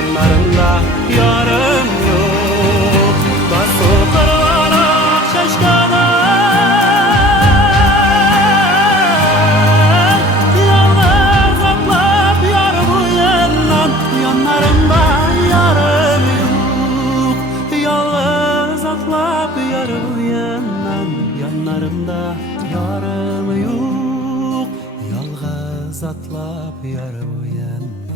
yanlarımda yarım yok. Basu kırvana şaşkadan, yalnız atlap yar bu yandan, yanlarımda yarım yok. Yalnız atlap yar bu yandan, yanlarımda yarım yok. Yalnız atlap yar bu yandan.